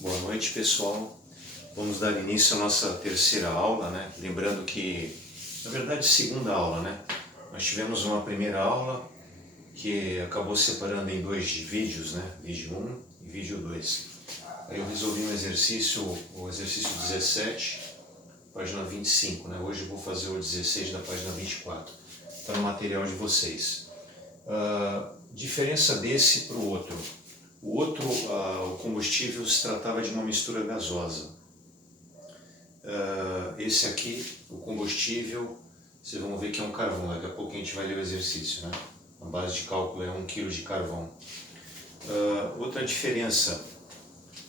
Boa noite, pessoal. Vamos dar início à nossa terceira aula, né? Lembrando que, na verdade, segunda aula, né? Nós tivemos uma primeira aula que acabou separando em dois vídeos, né? Vídeo 1 e vídeo 2. Aí eu resolvi o exercício 17, página 25, né? Hoje eu vou fazer o 16 da página 24. Está no material de vocês. Diferença desse para o outro. O outro, o combustível, se tratava de uma mistura gasosa. Esse aqui, o combustível, vocês vão ver que é um carvão. Daqui a pouco a gente vai ler o exercício, né? A base de cálculo é 1 kg de carvão. Outra diferença,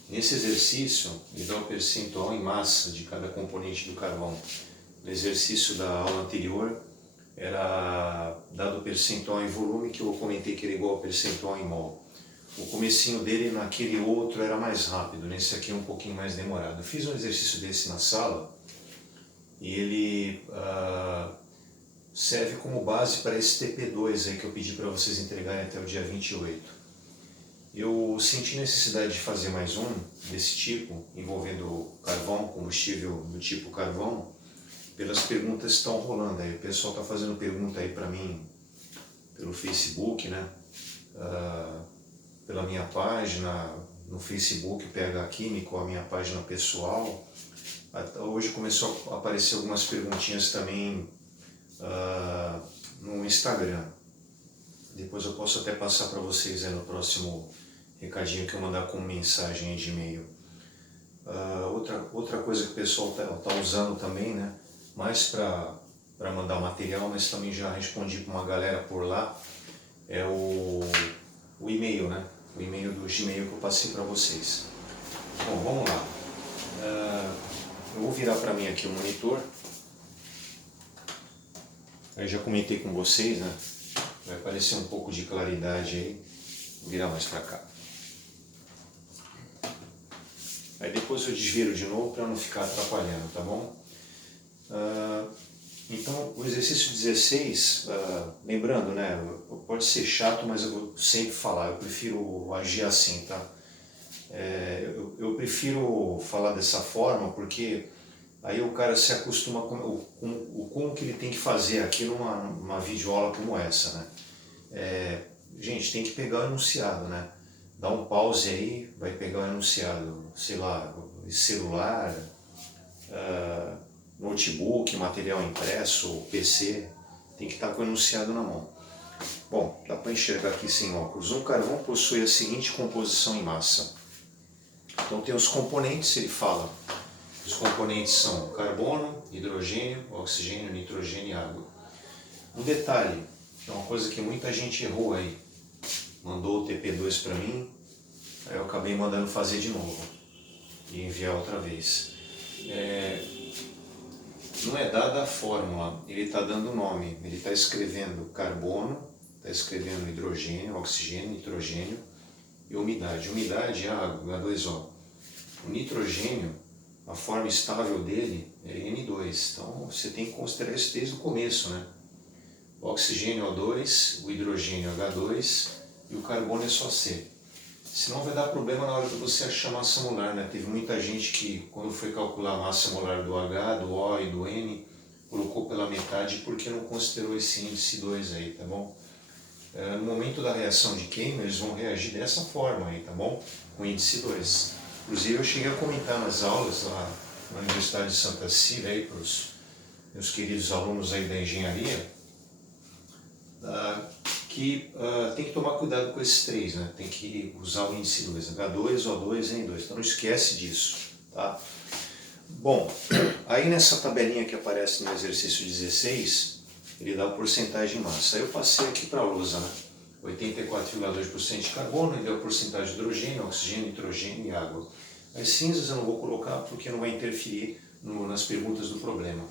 nesse exercício, ele dá o percentual em massa de cada componente do carvão. No exercício da aula anterior, era dado o percentual em volume, que eu comentei que era igual ao percentual em mol. O comecinho dele naquele outro era mais rápido, nesse aqui é um pouquinho mais demorado. Eu fiz um exercício desse na sala e ele serve como base para esse TP2 aí que eu pedi para vocês entregarem até o dia 28. Eu senti necessidade de fazer mais um desse tipo, envolvendo carvão, combustível do tipo carvão, pelas perguntas que estão rolando aí. O pessoal está fazendo pergunta aí para mim pelo Facebook, né? Pela minha página no Facebook, PH Químico, a minha página pessoal. Hoje começou a aparecer algumas perguntinhas também no Instagram. Depois eu posso até passar para vocês aí no próximo recadinho que eu mandar com mensagem de e-mail. Outra coisa que o pessoal tá usando também, né? Mais para mandar material, mas também já respondi para uma galera por lá, é o e-mail, né? O e-mail do Gmail que eu passei para vocês. Bom, vamos lá. Eu vou virar para mim aqui o monitor. Eu já comentei com vocês, né? Vai aparecer um pouco de claridade aí. Vou virar mais para cá. Aí depois eu desviro de novo para não ficar atrapalhando, tá bom? Então, o exercício 16, lembrando, né, pode ser chato, mas eu vou sempre falar, eu prefiro agir assim, tá? Eu prefiro falar dessa forma porque aí o cara se acostuma com como que ele tem que fazer aqui numa videoaula como essa, né? Gente, tem que pegar o enunciado, né? Dá um pause aí, vai pegar o enunciado, sei lá, celular, notebook, material impresso, PC, tem que estar com o enunciado na mão. Bom, dá para enxergar aqui sem óculos. Um carvão possui a seguinte composição em massa. Então tem os componentes, ele fala. Os componentes são carbono, hidrogênio, oxigênio, nitrogênio e água. Um detalhe, é uma coisa que muita gente errou aí. Mandou o TP2 para mim, aí eu acabei mandando fazer de novo e enviar outra vez. Não é dada a fórmula, ele está dando o nome, ele está escrevendo carbono, está escrevendo hidrogênio, oxigênio, nitrogênio e umidade. Umidade é água, H2O. O nitrogênio, a forma estável dele é N2, então você tem que considerar isso desde o começo, né? O oxigênio O2, o hidrogênio H2 e o carbono é só C. Senão vai dar problema na hora de você achar a massa molar, né? Teve muita gente que, quando foi calcular a massa molar do H, do O e do N, colocou pela metade porque não considerou esse índice 2 aí, tá bom? No momento da reação de queima, eles vão reagir dessa forma aí, tá bom? Com índice 2. Inclusive eu cheguei a comentar nas aulas lá na Universidade de Santa Cecília aí para os meus queridos alunos aí da engenharia, que tem que tomar cuidado com esses três, né? Tem que usar o índice 2, H2, O2 e N2, então não esquece disso, tá? Bom, aí nessa tabelinha que aparece no exercício 16, ele dá a porcentagem de massa. Aí eu passei aqui para a lousa, né? 84,2% de carbono, ele deu a porcentagem de hidrogênio, oxigênio, nitrogênio e água. As cinzas eu não vou colocar porque não vai interferir nas perguntas do problema.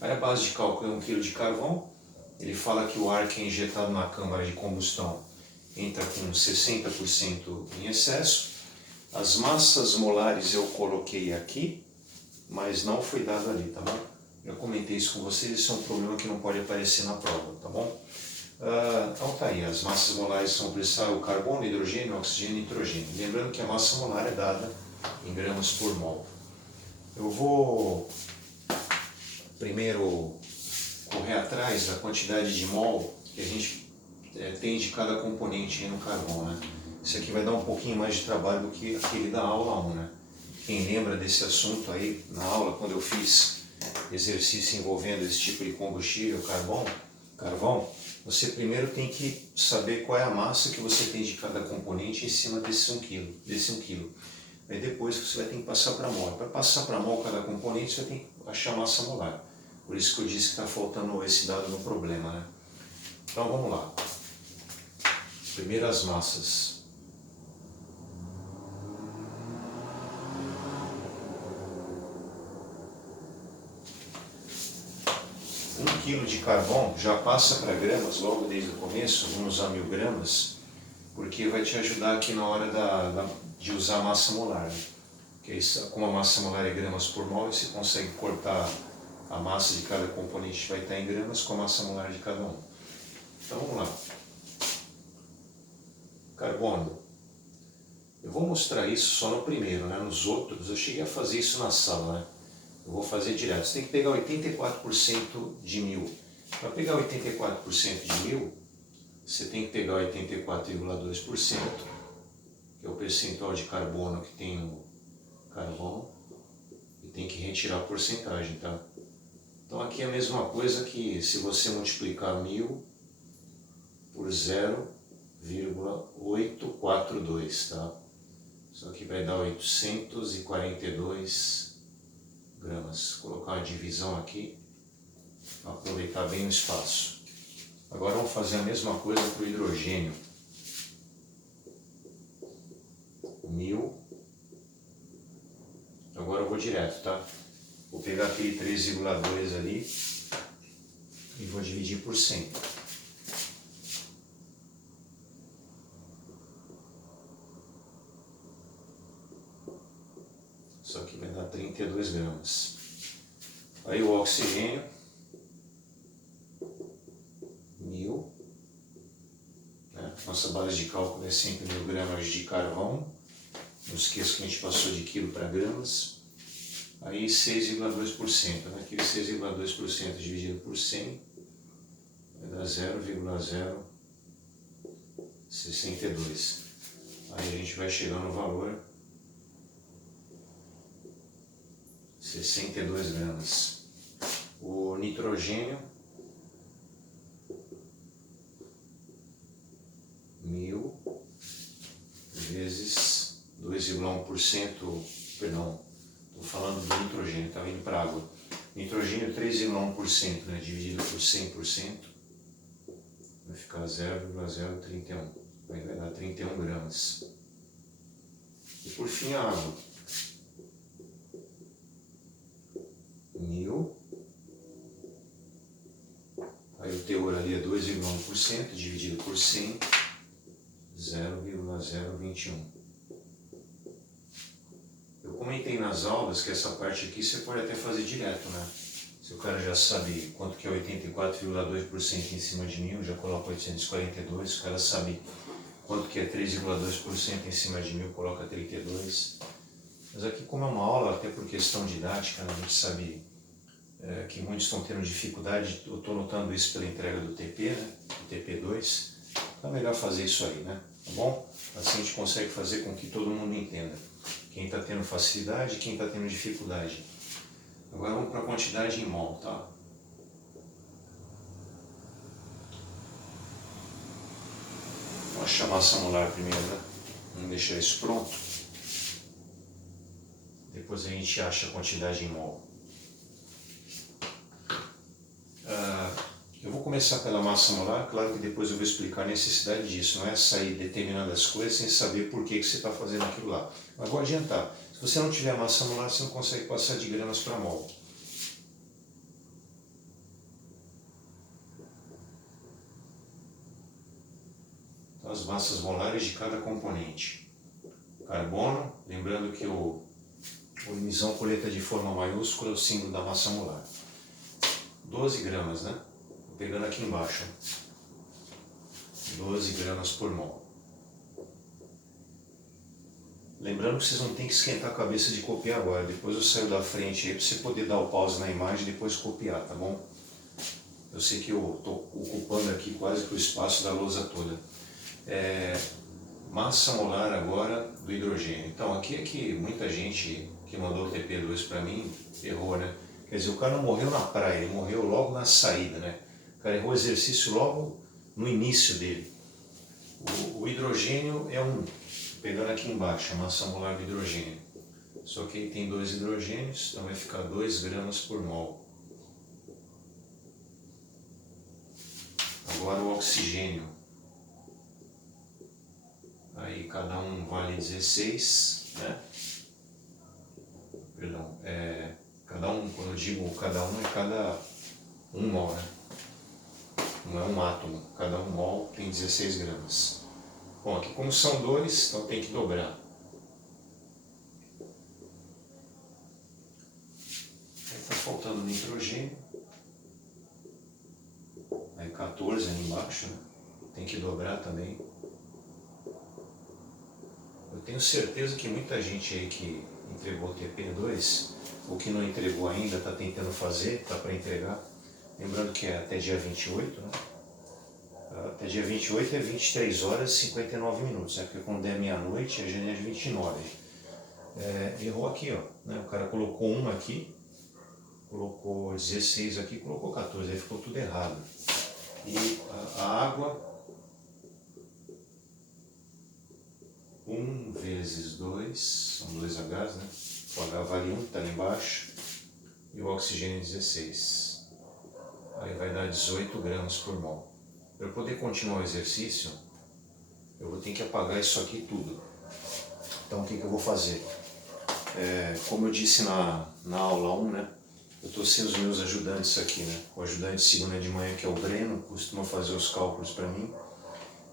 Aí a base de cálculo é 1 kg de carvão. Ele fala que o ar que é injetado na câmara de combustão entra com 60% em excesso. As massas molares eu coloquei aqui, mas não foi dado ali, tá bom? Eu comentei isso com vocês, isso é um problema que não pode aparecer na prova, tá bom? Então tá aí, as massas molares são o carbono, hidrogênio, oxigênio e nitrogênio. Lembrando que a massa molar é dada em gramas por mol. Eu vou primeiro correr atrás da quantidade de mol que a gente tem de cada componente aí no carvão, né? Isso aqui vai dar um pouquinho mais de trabalho do que aquele da aula 1, né? Quem lembra desse assunto aí na aula, quando eu fiz exercício envolvendo esse tipo de combustível, carvão, você primeiro tem que saber qual é a massa que você tem de cada componente em cima desse 1 kg. Aí depois você vai ter que passar para mol. Para passar para mol cada componente, você tem que achar a massa molar. Por isso que eu disse que está faltando esse dado no problema, né? Então vamos lá. Primeiro as massas. 1 kg de carvão já passa para gramas logo desde o começo, vamos usar 1000 gramas, porque vai te ajudar aqui na hora de usar a massa molar. Né? Porque como a massa molar é gramas por mol, você consegue cortar a massa de cada componente que vai estar em gramas com a massa molar de cada um. Então vamos lá. Carbono. Eu vou mostrar isso só no primeiro, né? Nos outros eu cheguei a fazer isso na sala, né? Eu vou fazer direto. Você tem que pegar 84% de 1000. Para pegar 84% de 1000, você tem que pegar 84,2%, que é o percentual de carbono que tem no carvão, e tem que retirar a porcentagem, tá? Então aqui é a mesma coisa que se você multiplicar 1000 por 0,842, tá? Isso aqui vai dar 842 gramas. Vou colocar uma divisão aqui para aproveitar bem o espaço. Agora vamos fazer a mesma coisa para o hidrogênio. 1000. Agora eu vou direto, tá? Vou pegar aquele 3,2 ali e vou dividir por 100. Isso aqui vai dar 32 gramas. Aí o oxigênio, 1000. Né? Nossa base de cálculo é sempre 1000 gramas de carvão. Não esqueça que a gente passou de quilo para gramas. Aí 6,2%. Né? Aquele 6,2% dividido por 100 vai dar 0,062. Aí a gente vai chegar no valor 62 gramas. O nitrogênio, 1000 vezes 2,1%, perdão, estou falando do nitrogênio, está vindo para água. Nitrogênio 3,1%, né, dividido por 100%, vai ficar 0,031, vai dar 31 gramas. E por fim a água. 1000, aí o teor ali é 2,1%, dividido por 100, 0,021. Eu comentei nas aulas que essa parte aqui você pode até fazer direto, né? Se o cara já sabe quanto que é 84,2% em cima de 1000, já coloca 842, se o cara sabe quanto que é 3,2% em cima de 1000, coloca 32. Mas aqui, como é uma aula, até por questão didática, a gente sabe que muitos estão tendo dificuldade, eu estou notando isso pela entrega do TP, né? Do TP2, então é melhor fazer isso aí, né? Tá bom? Assim a gente consegue fazer com que todo mundo entenda. Quem está tendo facilidade e quem está tendo dificuldade. Agora vamos para a quantidade em mol, tá? Vou achar a massa molar primeiro, né? Vamos deixar isso pronto. Depois a gente acha a quantidade em mol. Eu vou começar pela massa molar, claro que depois eu vou explicar a necessidade disso, não é sair determinando as coisas sem saber por que você está fazendo aquilo lá. Mas vou adiantar, se você não tiver massa molar, você não consegue passar de gramas para mol. Então, as massas molares de cada componente. Carbono, lembrando que o emisão coleta de forma maiúscula é o símbolo da massa molar. 12 gramas, né? Vou pegando aqui embaixo. 12 gramas por mol. Lembrando que vocês não tem que esquentar a cabeça de copiar agora. Depois eu saio da frente aí para você poder dar o pause na imagem e depois copiar, tá bom? Eu sei que eu estou ocupando aqui quase que o espaço da lousa toda. Massa molar agora do hidrogênio. Então aqui é que muita gente que mandou o TP2 para mim errou, né? Quer dizer, o cara não morreu na praia, ele morreu logo na saída, né? O cara errou o exercício logo no início dele. O hidrogênio é pegando aqui embaixo, a massa molar do hidrogênio. Só que ele tem 2 hidrogênios, então vai ficar 2 gramas por mol. Agora o oxigênio. Aí cada um vale 16, né? Perdão, cada um, quando eu digo cada um, é cada 1 mol, né? Não é um átomo, cada 1 mol tem 16 gramas. Bom, aqui como são 2, então tem que dobrar. Aí está faltando nitrogênio. Aí 14 ali embaixo, né? Tem que dobrar também. Eu tenho certeza que muita gente aí que entregou o TP2, ou que não entregou ainda, está tentando fazer, está para entregar. Lembrando que é até dia 28, né? Até dia 28 é 23 horas e 59 minutos, né? Porque quando é meia-noite é janeiro de 29. Errou aqui, ó, né? O cara colocou 1 aqui, colocou 16 aqui, colocou 14, aí ficou tudo errado. E a água, 1 vezes 2, são 2 Hs, né? O H vale 1, está ali embaixo, e o oxigênio 16. Aí vai dar 18 gramas por mol. Para eu poder continuar o exercício, eu vou ter que apagar isso aqui tudo. Então o que eu vou fazer? Como eu disse na aula 1, né? Eu estou sem os meus ajudantes aqui, né? O ajudante de segunda de manhã, que é o Breno, costuma fazer os cálculos para mim,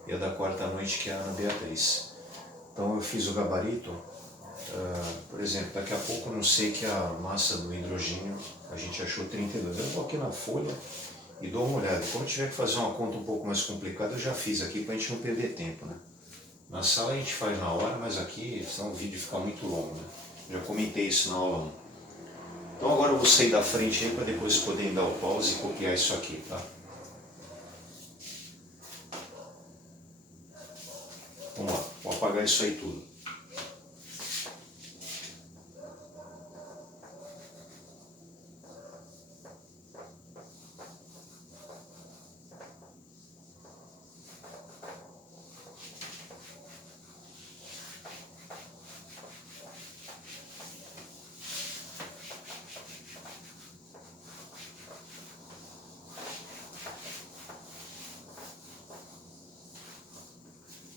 e a da quarta noite, que é a Ana Beatriz. Então eu fiz o gabarito, por exemplo, daqui a pouco eu não sei que a massa do hidrogênio, a gente achou 32. Eu vou aqui na folha e dou uma olhada. Quando tiver que fazer uma conta um pouco mais complicada, eu já fiz aqui para a gente não perder tempo, né? Na sala a gente faz na hora, mas aqui, senão o vídeo fica muito longo, né? Já comentei isso na aula 1. Então agora eu vou sair da frente aí para depois poderem dar o pause e copiar isso aqui, tá? Vamos lá, vou apagar isso aí tudo.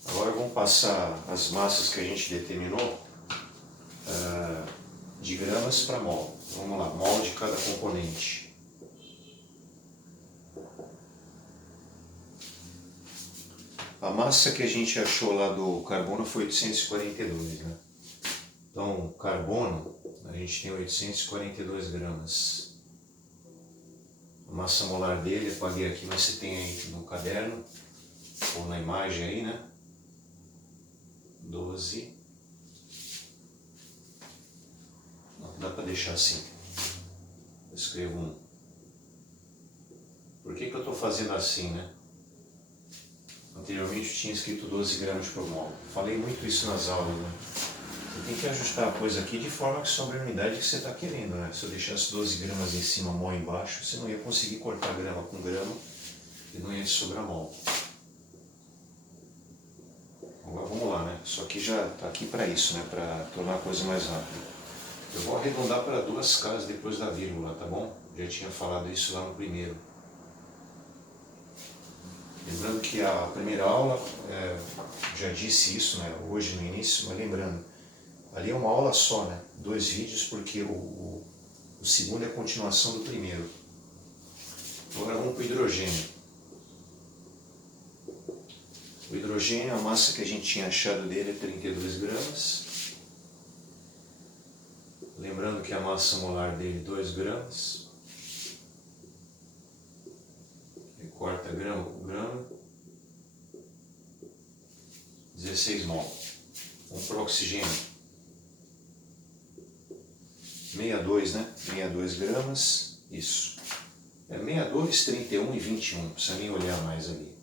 Agora vamos passar as massas que a gente determinou de gramas para mol. Vamos lá, mol de cada componente. A massa que a gente achou lá do carbono foi 842, né? Então, carbono, a gente tem 842 gramas. A massa molar dele, apaguei aqui, mas você tem aí no caderno, ou na imagem aí, né? 12. Não dá para deixar assim. Eu escrevo 1. Por que eu estou fazendo assim, né? Anteriormente eu tinha escrito 12 gramas por mol. Falei muito isso nas aulas, né? Você tem que ajustar a coisa aqui de forma que sobre a unidade que você está querendo, né? Se eu deixasse 12 gramas em cima, mol embaixo, você não ia conseguir cortar grama com grama e não ia te sobrar mol. Agora vamos lá, né? Isso aqui já está aqui para isso, né? Para tornar a coisa mais rápida. Eu vou arredondar para 2 casas depois da vírgula, tá bom? Já tinha falado isso lá no primeiro. Lembrando que a primeira aula, já disse isso, né? Hoje no início, mas lembrando, ali é uma aula só, né? 2 vídeos, porque o segundo é a continuação do primeiro. Agora vamos para o hidrogênio. O hidrogênio, a massa que a gente tinha achado dele é 32 gramas. Lembrando que a massa molar dele é 2 gramas. Corta grama por grama. 16 mol. Vamos para o oxigênio. 62, né? 62 gramas, isso. É 62, 31 e 21, não precisa nem olhar mais ali.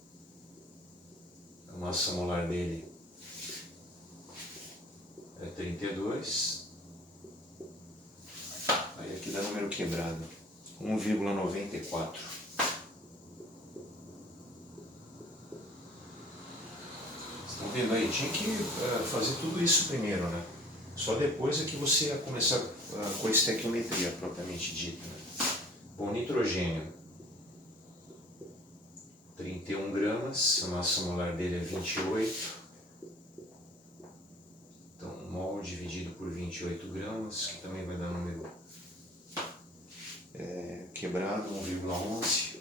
A massa molar dele é 32. Aí aqui dá número quebrado, 1,94. Estão vendo aí? Tinha que fazer tudo isso primeiro, né? Só depois é que você ia começar com a estequiometria propriamente dita, né? Bom, nitrogênio, 31 gramas, a massa molar dele é 28. Então, mol dividido por 28 gramas, que também vai dar número quebrado, 1,11.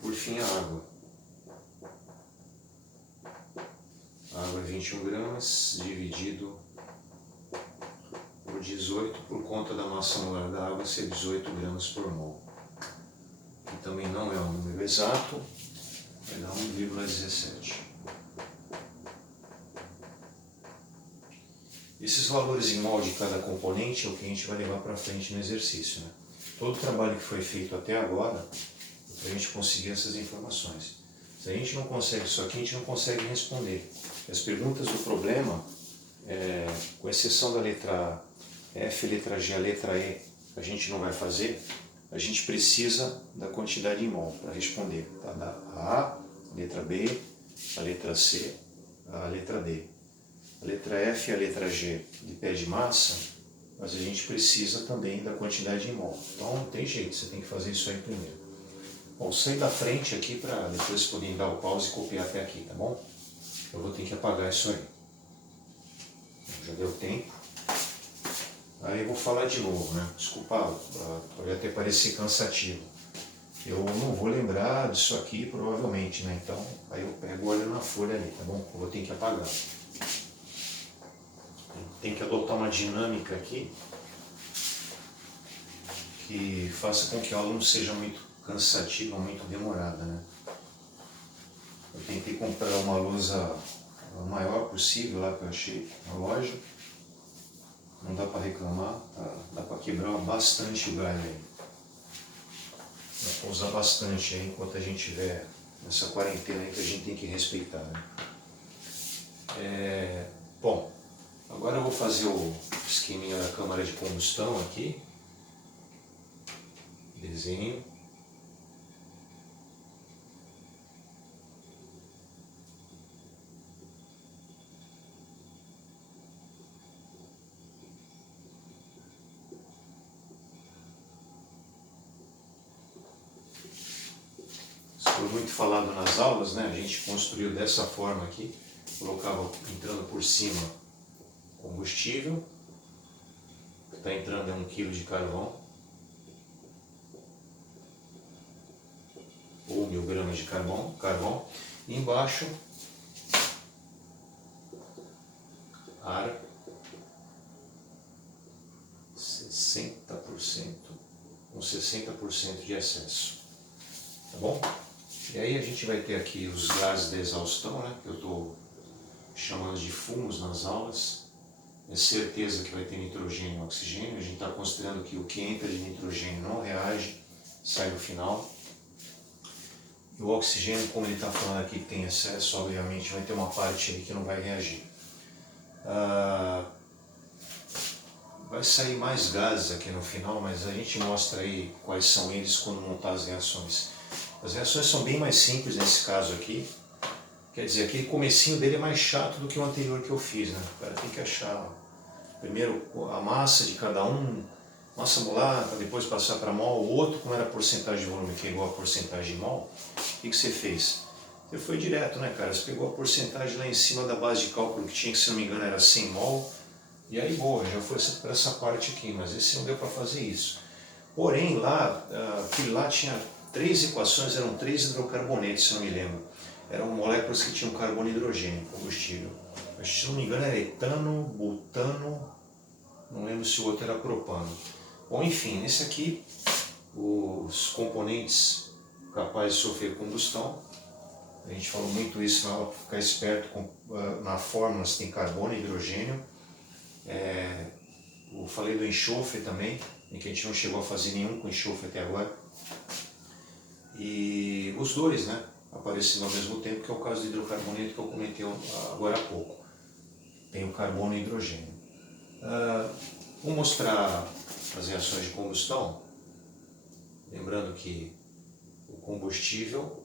Por fim, a água. A água é 21 gramas, dividido por 18, por conta da massa molar da água ser 18 gramas por mol. Que também não é um número exato, vai dar 1,17. Esses valores em mol de cada componente é o que a gente vai levar para frente no exercício, né? Todo o trabalho que foi feito até agora, para a gente conseguir essas informações. Se a gente não consegue isso aqui, a gente não consegue responder. As perguntas do problema, com exceção da letra F, letra G, a letra E, a gente não vai fazer, a gente precisa da quantidade em mol para responder. Tá? Da A, letra B, a letra C, a letra D. A letra F e a letra G de pé de massa, mas a gente precisa também da quantidade em mol. Então não tem jeito, você tem que fazer isso aí primeiro. Bom, sair da frente aqui para depois poderem dar o pause e copiar até aqui, tá bom? Eu vou ter que apagar isso aí. Já deu tempo. Aí eu vou falar de novo, né? Desculpa, pode até parecer cansativo. Eu não vou lembrar disso aqui, provavelmente, né? Então, aí eu pego, olho na folha ali, tá bom? Eu vou ter que apagar. Tem que adotar uma dinâmica aqui que faça com que a aula não seja muito cansativa, muito demorada, né? Eu tentei comprar uma lousa maior possível lá que eu achei na loja. Não dá para reclamar, tá? Dá para quebrar bastante o galho aí. Dá para usar bastante aí enquanto a gente tiver nessa quarentena aí que a gente tem que respeitar, né? Bom, agora eu vou fazer o esqueminha da câmara de combustão aqui. Desenho. Isso foi muito falado nas aulas, né? A gente construiu dessa forma aqui. Colocava entrando por cima combustível. O que está entrando é 1 kg de carvão. Ou 1000 gramas de carvão. E embaixo, ar, 60%, com 60% de excesso. Tá bom? E aí a gente vai ter aqui os gases da exaustão, né? Que eu estou chamando de fumos nas aulas. É certeza que vai ter nitrogênio e oxigênio. A gente está considerando que o que entra de nitrogênio não reage, sai no final. E o oxigênio, como ele está falando aqui que tem excesso, obviamente vai ter uma parte aí que não vai reagir. Vai sair mais gases aqui no final, mas a gente mostra aí quais são eles quando montar as reações. As reações são bem mais simples nesse caso aqui. Quer dizer, aquele comecinho dele é mais chato do que o anterior que eu fiz, né? O cara tem que achar primeiro a massa de cada um, massa molar, para depois passar para mol. O outro, como era a porcentagem de volume que é igual a porcentagem de mol, o que você fez? Você foi direto, né, cara? Você pegou a porcentagem lá em cima da base de cálculo que tinha, que se não me engano era 100 mol, e aí boa, já foi para essa parte aqui, mas esse não deu para fazer isso. Porém, lá, aquele lá tinha 3 equações, eram 3 hidrocarbonetos, se não me lembro. Eram moléculas que tinham carbono e hidrogênio, combustível. Mas, se não me engano era etano, butano, não lembro se o outro era propano. Bom, enfim, nesse aqui, os componentes capazes de sofrer combustão, a gente falou muito isso na aula para ficar esperto, na fórmula se tem carbono e hidrogênio. Eu falei do enxofre também, em que a gente não chegou a fazer nenhum com enxofre até agora. E os dois, né, aparecendo ao mesmo tempo, que é o caso do hidrocarboneto que eu comentei agora há pouco. Tem o carbono e o hidrogênio. Vou mostrar as reações de combustão, lembrando que o combustível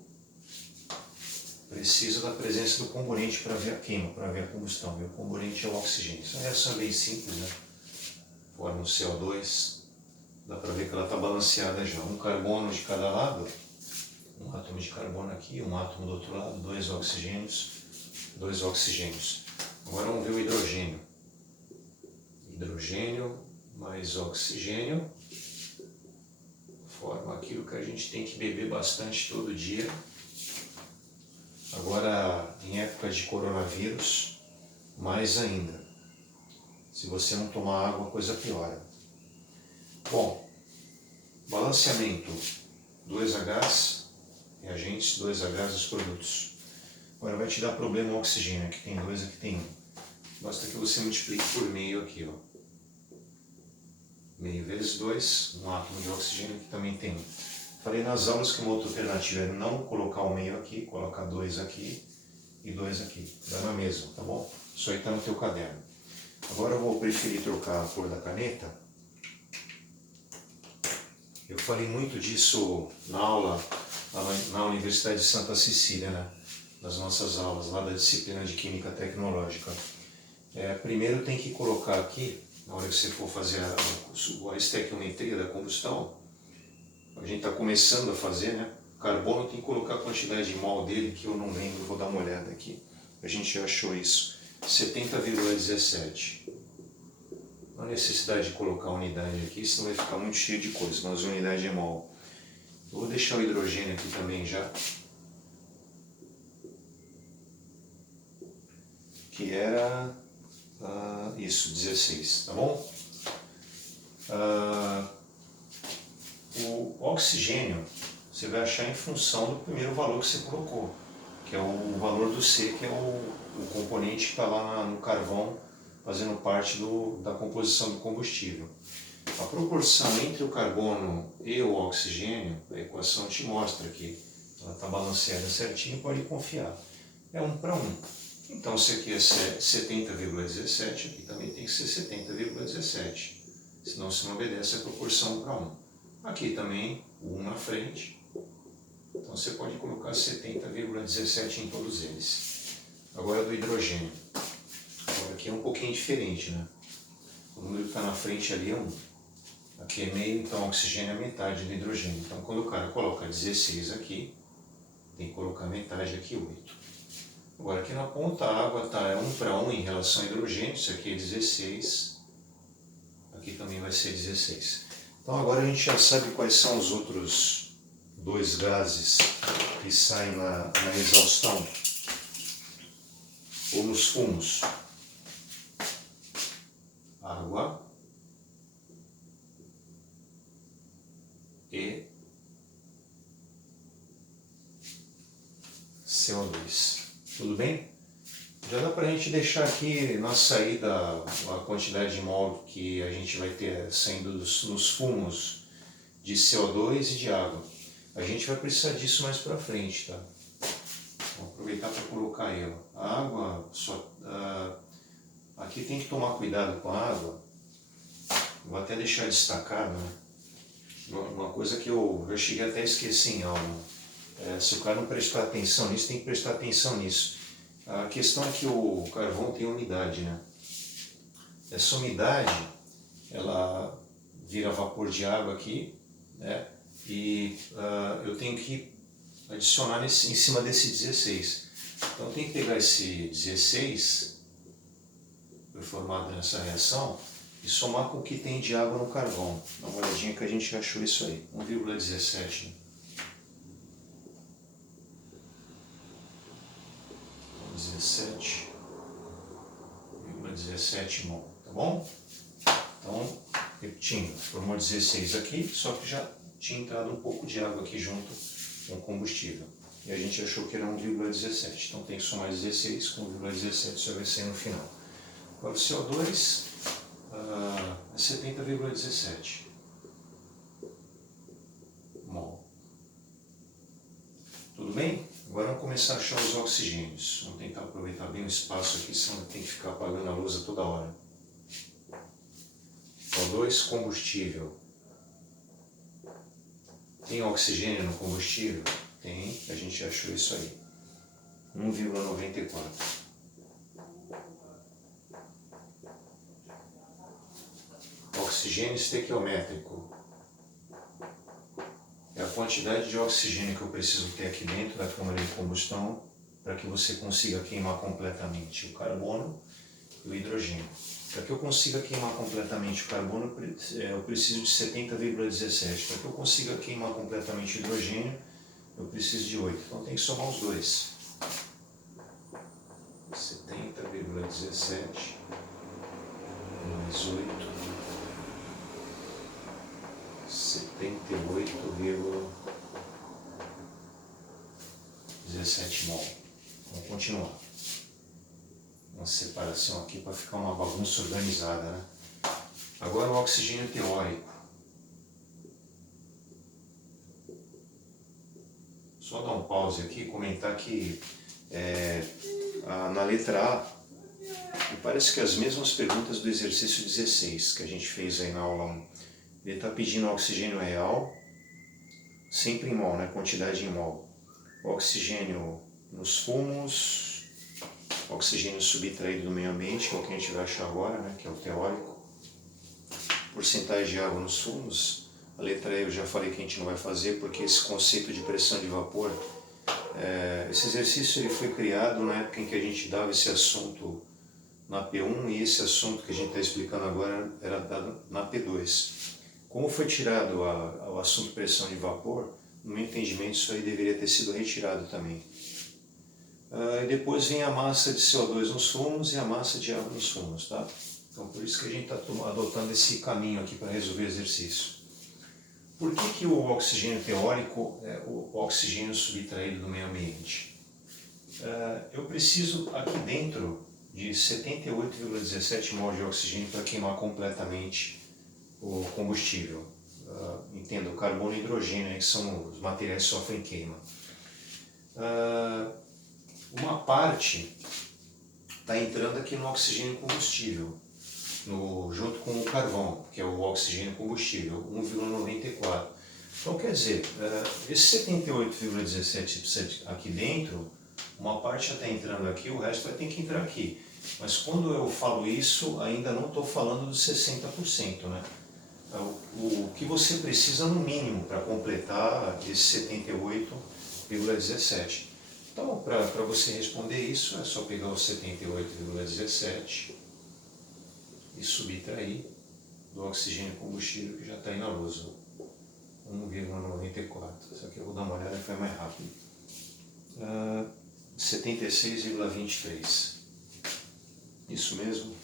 precisa da presença do componente para ver a queima, para ver a combustão, e o componente é o oxigênio. Essa reação é bem simples, né? Forma um CO2, dá para ver que ela está balanceada já. Um carbono de cada lado, um átomo de carbono aqui, um átomo do outro lado, dois oxigênios. Agora vamos ver o hidrogênio. Hidrogênio mais oxigênio forma aquilo que a gente tem que beber bastante todo dia. Agora, em época de coronavírus, mais ainda. Se você não tomar água, a coisa piora. Bom, balanceamento 2Hs, reagentes, 2Hs dos produtos. Agora vai te dar problema o oxigênio, aqui tem 2, aqui tem 1. Basta que você multiplique por meio aqui, ó. Meio vezes 2, um átomo de oxigênio que também tem 1. Falei nas aulas que uma outra alternativa é não colocar o meio aqui, colocar 2 aqui e 2 aqui. Dá na mesma, tá bom? Isso aí está no teu caderno. Agora eu vou preferir trocar a cor da caneta. Eu falei muito disso na aula na Universidade de Santa Cecília, né? Nas nossas aulas, lá da disciplina de Química Tecnológica. Primeiro tem que colocar aqui, na hora que você for fazer a estequiometria da combustão, a gente está começando a fazer, né? O carbono tem que colocar a quantidade de mol dele, que eu não lembro, vou dar uma olhada aqui. A gente já achou isso, 70,17. Não há necessidade de colocar a unidade aqui, senão vai ficar muito cheio de coisa, mas a unidade é mol. Eu vou deixar o hidrogênio aqui também já, que era isso, 16, tá bom? O oxigênio você vai achar em função do primeiro valor que você colocou, que é o valor do C, que é o componente que está lá no carvão, fazendo parte da composição do combustível. A proporção entre o carbono e o oxigênio, a equação te mostra que ela está balanceada certinho, pode confiar. É 1 para 1. Então, se aqui é 70,17, aqui também tem que ser 70,17. Senão você não obedece a proporção 1 para 1. Aqui também, o 1 na frente. Então você pode colocar 70,17 em todos eles. Agora do hidrogênio. Agora aqui é um pouquinho diferente, né? O número que está na frente ali é 1. Aqui é meio, então o oxigênio é metade do hidrogênio. Então quando o cara coloca 16 aqui, tem que colocar metade aqui, 8. Agora aqui na ponta a água está 1 para 1 em relação ao hidrogênio, isso aqui é 16, aqui também vai ser 16. Então agora a gente já sabe quais são os outros 2 gases que saem na exaustão ou nos fumos. Água e CO2. Tudo bem? Já dá para a gente deixar aqui na saída a quantidade de mol que a gente vai ter saindo nos fumos de CO2 e de água. A gente vai precisar disso mais para frente, tá? Vou aproveitar para colocar aí, ó. A água, aqui tem que tomar cuidado com a água. Vou até deixar destacado, né? Uma coisa que eu cheguei até a esquecer em aula. Se o cara não prestar atenção nisso, tem que prestar atenção nisso. A questão é que o carvão tem umidade, né? Essa umidade, ela vira vapor de água aqui, né? E eu tenho que adicionar em cima desse 16. Então eu tenho que pegar esse 16, que foi formado nessa reação, e somar com o que tem de água no carvão. Dá uma olhadinha que a gente achou isso aí, 1,17. Né? 17,17 mol, tá bom? Então, repetindo, formou 16 aqui, só que já tinha entrado um pouco de água aqui junto com o combustível. E a gente achou que era 1,17, então tem que somar 16 com 1,17, isso vai ser no final. Agora o CO2, é 70,17 mol. Tudo bem? Agora vamos começar a achar os oxigênios. Vamos tentar aproveitar bem o espaço aqui, senão tem que ficar apagando a luz a toda hora. O2, combustível. Tem oxigênio no combustível? Tem, a gente já achou isso aí. 1,94. Oxigênio estequiométrico. É a quantidade de oxigênio que eu preciso ter aqui dentro da câmara de combustão para que você consiga queimar completamente o carbono e o hidrogênio. Para que eu consiga queimar completamente o carbono, eu preciso de 70,17. Para que eu consiga queimar completamente o hidrogênio, eu preciso de 8. Então tem que somar os dois. 70,17 mais 8. 78,17 mol. Vamos continuar. Uma separação aqui para ficar uma bagunça organizada, né? Agora o oxigênio teórico. Só dar um pause aqui e comentar que na letra A, parece que as mesmas perguntas do exercício 16 que a gente fez aí na aula 1. Ele está pedindo oxigênio real, sempre em mol, né? Quantidade em mol. Oxigênio nos fumos, oxigênio subtraído do meio ambiente, que é o que a gente vai achar agora, né? Que é o teórico. Porcentagem de água nos fumos. A letra E eu já falei que a gente não vai fazer, porque esse conceito de pressão de vapor, esse exercício ele foi criado na época em que a gente dava esse assunto na P1 e esse assunto que a gente está explicando agora era dado na P2. Como foi tirado o assunto pressão de vapor, no meu entendimento isso aí deveria ter sido retirado também. E depois vem a massa de CO2 nos fumos e a massa de água nos fumos, tá? Então por isso que a gente está adotando esse caminho aqui para resolver o exercício. Por que o oxigênio teórico é o oxigênio subtraído do meio ambiente? Eu preciso aqui dentro de 78,17 mol de oxigênio para queimar completamente o combustível. Entenda, o carbono e o hidrogênio, que são os materiais que sofrem queima. Uma parte está entrando aqui no oxigênio combustível, junto com o carvão, que é o oxigênio combustível, 1,94. Então quer dizer, esse 78,17% aqui dentro, uma parte já está entrando aqui, o resto vai ter que entrar aqui. Mas quando eu falo isso, ainda não estou falando dos 60%, né? O que você precisa no mínimo para completar esse 78,17. Então, para você responder isso, é só pegar o 78,17 e subtrair do oxigênio combustível que já está aí na lousa, 1,94. Isso aqui eu vou dar uma olhada e foi mais rápido. 76,23. Isso mesmo,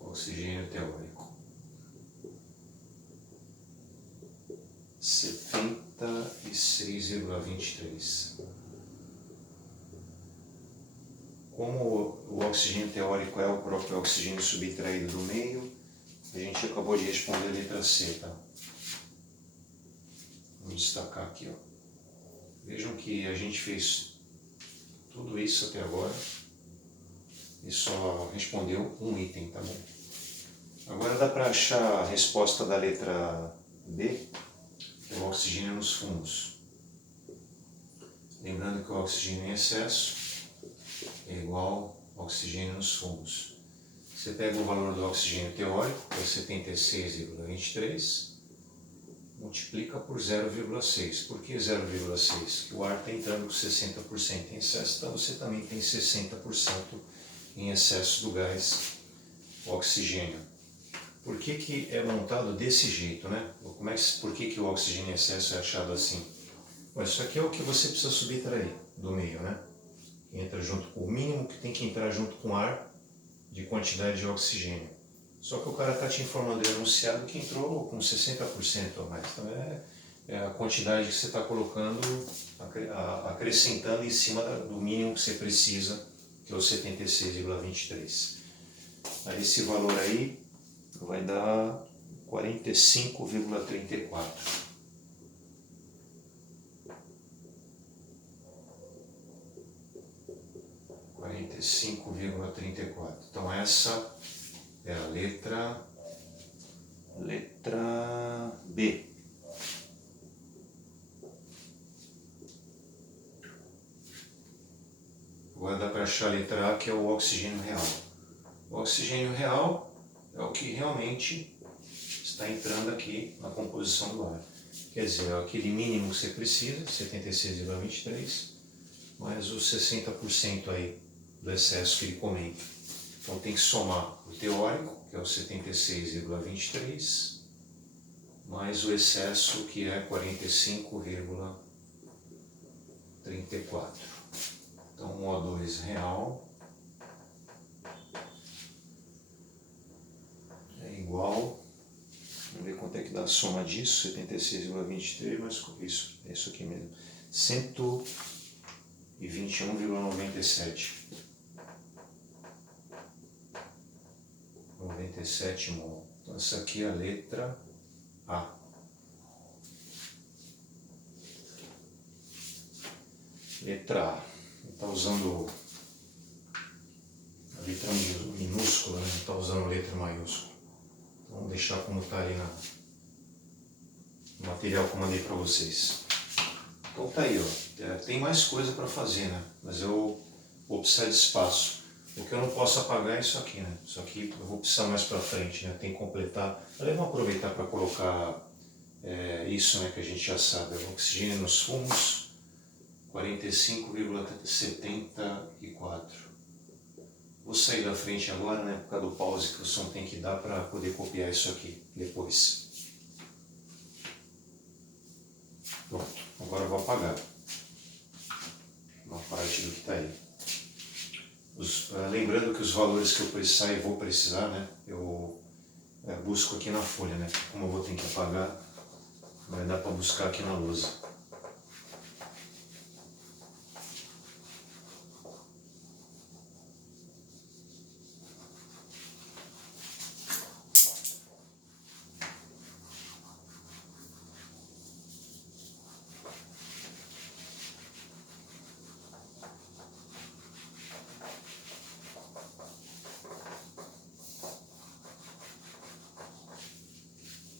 oxigênio teórico. 76,23. Como o oxigênio teórico é o próprio oxigênio subtraído do meio, a gente acabou de responder a letra C, tá? Vamos destacar aqui, ó. Vejam que a gente fez tudo isso até agora e só respondeu um item, tá bom? Agora dá para achar a resposta da letra B, que é o oxigênio nos fumos. Lembrando que o oxigênio em excesso é igual ao oxigênio nos fumos. Você pega o valor do oxigênio teórico, que é 76,23, multiplica por 0,6. Por que 0,6? Porque o ar está entrando com 60% em excesso, então você também tem 60% em excesso do gás oxigênio. Por que é montado desse jeito, né? Por que o oxigênio em excesso é achado assim? Bom, isso aqui é o que você precisa subtrair do meio, né? Entra junto com o mínimo que tem que entrar junto com o ar de quantidade de oxigênio. Só que o cara está te informando no enunciado que entrou com 60% a mais. Então é a quantidade que você está colocando, acrescentando em cima do mínimo que você precisa, que é o 76,23. Aí esse valor aí vai dar 45,34. Então essa é a letra B. Agora dá para achar a letra A, que é o oxigênio real. O oxigênio real é o que realmente está entrando aqui na composição do ar. Quer dizer, é aquele mínimo que você precisa, 76,23, mais os 60% aí do excesso que ele comenta. Então tem que somar o teórico, que é o 76,23, mais o excesso, que é 45,34. Então, O2 real é igual, vamos ver quanto é que dá a soma disso, 76,23, mas isso, é isso aqui mesmo, 121,97. 97 mol. Então, essa aqui é a letra A. Letra A. Está usando a letra minúscula, não está usando a letra maiúscula. Então, vamos deixar como está ali no material que eu mandei para vocês. Então tá aí, ó. Tem mais coisa para fazer, né? Mas eu vou precisar de espaço. O que eu não posso apagar é isso aqui, né? Isso aqui eu vou precisar mais para frente, né? Tem que completar. Vamos aproveitar para colocar isso, né? Que a gente já sabe. O oxigênio nos fumos, 45,74. Vou sair da frente agora, né? Por causa do pause que o som tem que dar para poder copiar isso aqui depois. Pronto, agora eu vou apagar uma parte do que está aí. Lembrando que os valores que eu precisar e vou precisar, né? Eu busco aqui na folha, né? Como eu vou ter que apagar, vai dar para buscar aqui na lousa.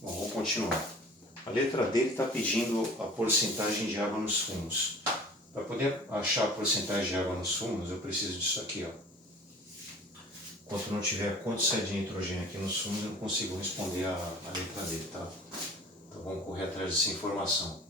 Bom, vamos continuar. A letra D está pedindo a porcentagem de água nos fumos. Para poder achar a porcentagem de água nos fumos, eu preciso disso aqui, ó. Enquanto não tiver quantidade de nitrogênio aqui nos fumos, eu não consigo responder a letra D, tá? Então vamos correr atrás dessa informação.